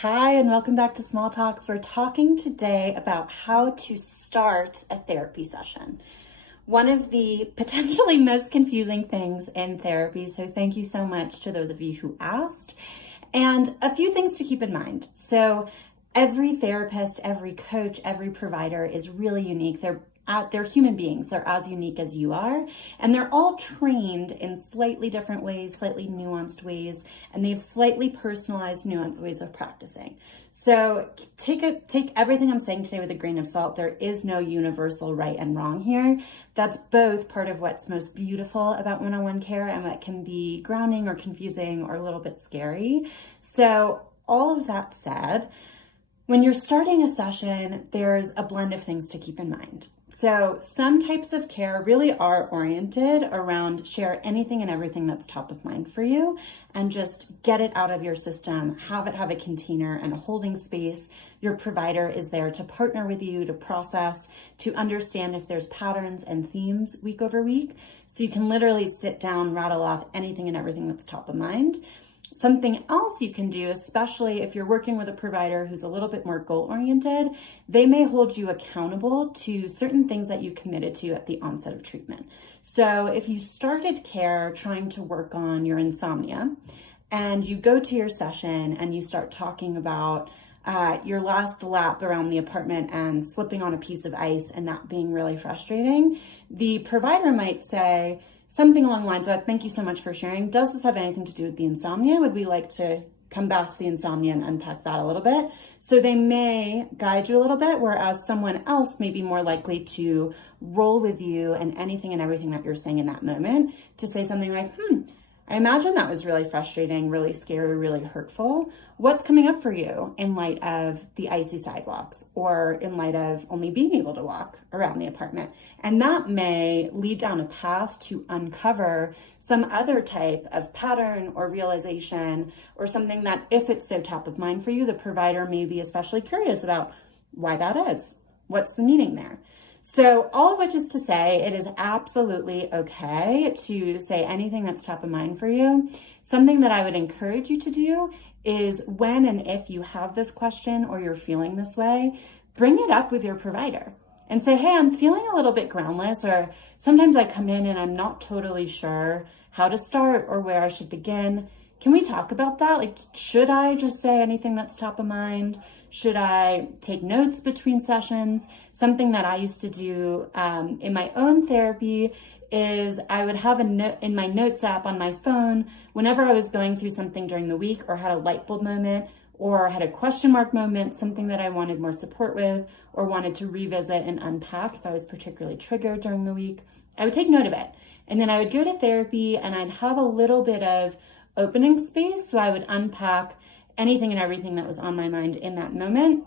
Hi, and welcome back to Small Talks. We're talking today about how to start a therapy session. One of the potentially most confusing things in therapy, so thank you so much to those of you who asked. And a few things to keep in mind. So every therapist, every coach, every provider is really unique. They're human beings. They're as unique as you are, and they're all trained in slightly different ways, slightly nuanced ways, and they have slightly personalized, nuanced ways of practicing. So take everything I'm saying today with a grain of salt. There is no universal right and wrong here. That's both part of what's most beautiful about one-on-one care and what can be grounding or confusing or a little bit scary. So all of that said, when you're starting a session, there's a blend of things to keep in mind. So some types of care really are oriented around share anything and everything that's top of mind for you and just get it out of your system, have it have a container and a holding space. Your provider is there to partner with you, to process, to understand if there's patterns and themes week over week. So you can literally sit down, rattle off anything and everything that's top of mind. Something else you can do, especially if you're working with a provider who's a little bit more goal-oriented, they may hold you accountable to certain things that you committed to at the onset of treatment. So if you started care trying to work on your insomnia and you go to your session and you start talking about your last lap around the apartment and slipping on a piece of ice and that being really frustrating, the provider might say, something along the lines of, thank you so much for sharing. Does this have anything to do with the insomnia? Would we like to come back to the insomnia and unpack that a little bit? So they may guide you a little bit, whereas someone else may be more likely to roll with you and anything and everything that you're saying in that moment to say something like, I imagine that was really frustrating, really scary, really hurtful. What's coming up for you in light of the icy sidewalks or in light of only being able to walk around the apartment? And that may lead down a path to uncover some other type of pattern or realization or something that, if it's so top of mind for you, the provider may be especially curious about why that is. What's the meaning there? So all of which is to say, it is absolutely okay to say anything that's top of mind for you. Something that I would encourage you to do is when and if you have this question or you're feeling this way, bring it up with your provider and say, hey, I'm feeling a little bit groundless, or sometimes I come in and I'm not totally sure how to start or where I should begin. Can we talk about that? Like, should I just say anything that's top of mind? Should I take notes between sessions? Something that I used to do in my own therapy is I would have a note in my notes app on my phone whenever I was going through something during the week or had a light bulb moment or had a question mark moment, something that I wanted more support with or wanted to revisit and unpack if I was particularly triggered during the week. I would take note of it. And then I would go to therapy and I'd have a little bit of opening space. So I would unpack anything and everything that was on my mind in that moment.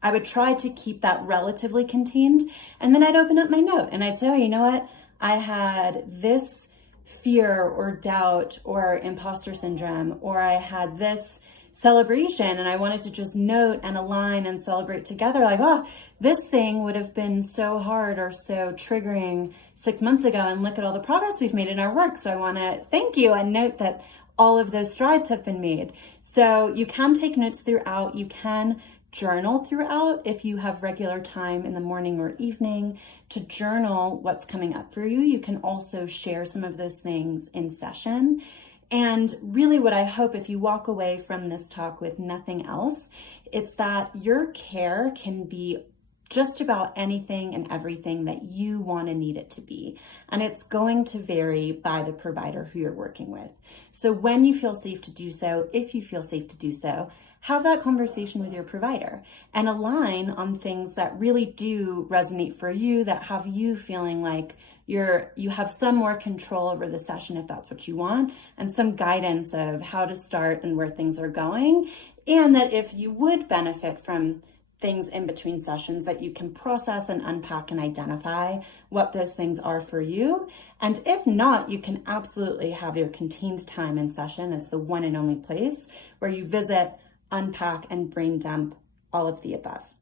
I would try to keep that relatively contained. And then I'd open up my note and I'd say, oh, you know what? I had this fear or doubt or imposter syndrome, or I had this celebration and I wanted to just note and align and celebrate together. Like, oh, this thing would have been so hard or so triggering 6 months ago. And look at all the progress we've made in our work. So I want to thank you and note that all of those strides have been made. So you can take notes throughout. You can journal throughout if you have regular time in the morning or evening to journal what's coming up for you. You can also share some of those things in session. And really what I hope, if you walk away from this talk with nothing else, it's that your care can be just about anything and everything that you want and need it to be. And it's going to vary by the provider who you're working with. So when you feel safe to do so, if you feel safe to do so, have that conversation with your provider and align on things that really do resonate for you, that have you feeling like you have some more control over the session if that's what you want, and some guidance of how to start and where things are going. And that if you would benefit from things in between sessions, that you can process and unpack and identify what those things are for you. And if not, you can absolutely have your contained time in session as the one and only place where you visit, unpack, and brain dump all of the above.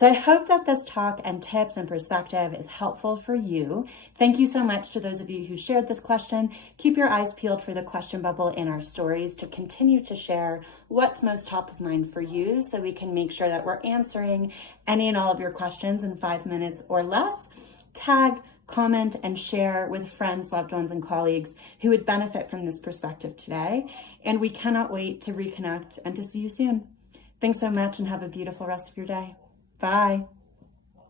So I hope that this talk and tips and perspective is helpful for you. Thank you so much to those of you who shared this question. Keep your eyes peeled for the question bubble in our stories to continue to share what's most top of mind for you so we can make sure that we're answering any and all of your questions in 5 minutes or less. Tag, comment, and share with friends, loved ones, and colleagues who would benefit from this perspective today. And we cannot wait to reconnect and to see you soon. Thanks so much and have a beautiful rest of your day. Bye.